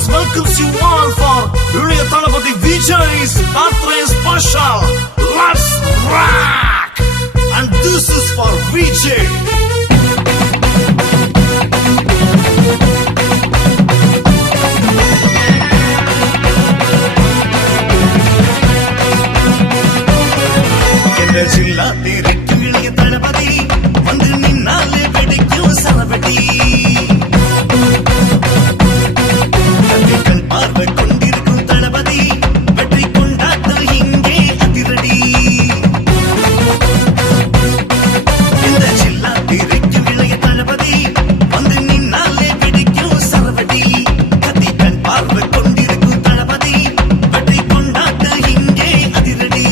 Mass welcomes you all for Ilayya Thalapathy Vijay's birthday special. Let's rock! And this is for Vijay. Jilla Tirikku Ilayya Thalapathy vandu ninnale vedikku saravati kadikal parva kondirukkum Thalapathy vetri kondaattal inge adiradi indha Jilla Tirikku Ilayya Thalapathy vandu ninnale vedikku saravati kadikal parva kondirukkum Thalapathy vetri kondaattal inge adiradi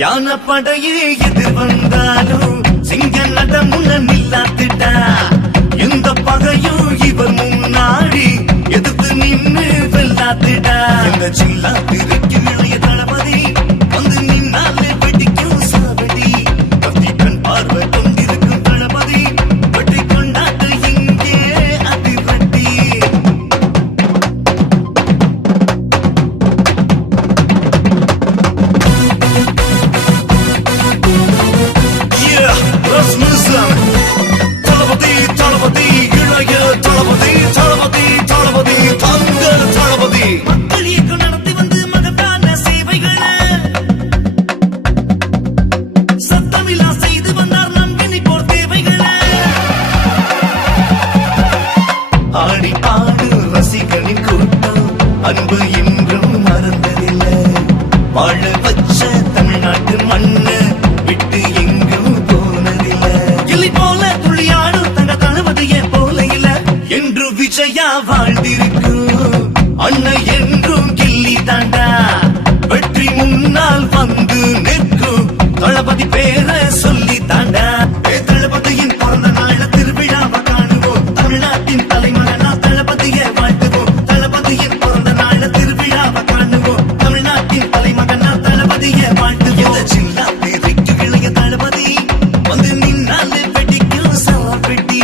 யானை படையே எதிர் வந்தாலும் சிங்க நடமுன்ன நில்லாத்திட்டா எந்த பகையும் இவர் முன்னாடி எதிர்த்து நின்னு வெல்லாத்திட்டா இந்த ஜில்லா திருக்கி இளைய தளபதி வந்து நின்னாலே வெடிக்கும் சாவடி கத்தி கண் பார்வை கொண்டிருக்கும் தளபதி வெற்றி கொண்டாட்டு இங்கே அதிரடி ஆடி பாடு ரசிகனின் கூட்டம் அன்பு என்றும் மறந்ததில்லை வாழ வச்ச தமிழ்நாட்டு மண்ணு விட்டு எங்கும் போனதில்லை கிளி போல துள்ளியாடும் தங்க தளபதியை போல இல்ல என்று விஜயா வாழ்ந்திருக்கும் அண்ணன் என்றும் கிள்ளி தாண்டா வெற்றி முன்னால் வந்து நிற்கும் தளபதி பேரை சொல்லி தாண்டா தளபதியின் பிறந்த நாள திருவிழாவை காணுவோம் தமிழ்நாட்டின் தலைமகனா தளபதியை வாழ்த்துவோம் தளபதியின் பிறந்த நாள திருவிழாவை காணுவோம் தமிழ்நாட்டின் தலைமகனா தளபதியை வாழ்த்துவோம் ஜில்லா திருக்கி இளைய தளபதி வந்து நின்னாலே வெடிக்கும் சாவடி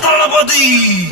Thalapathy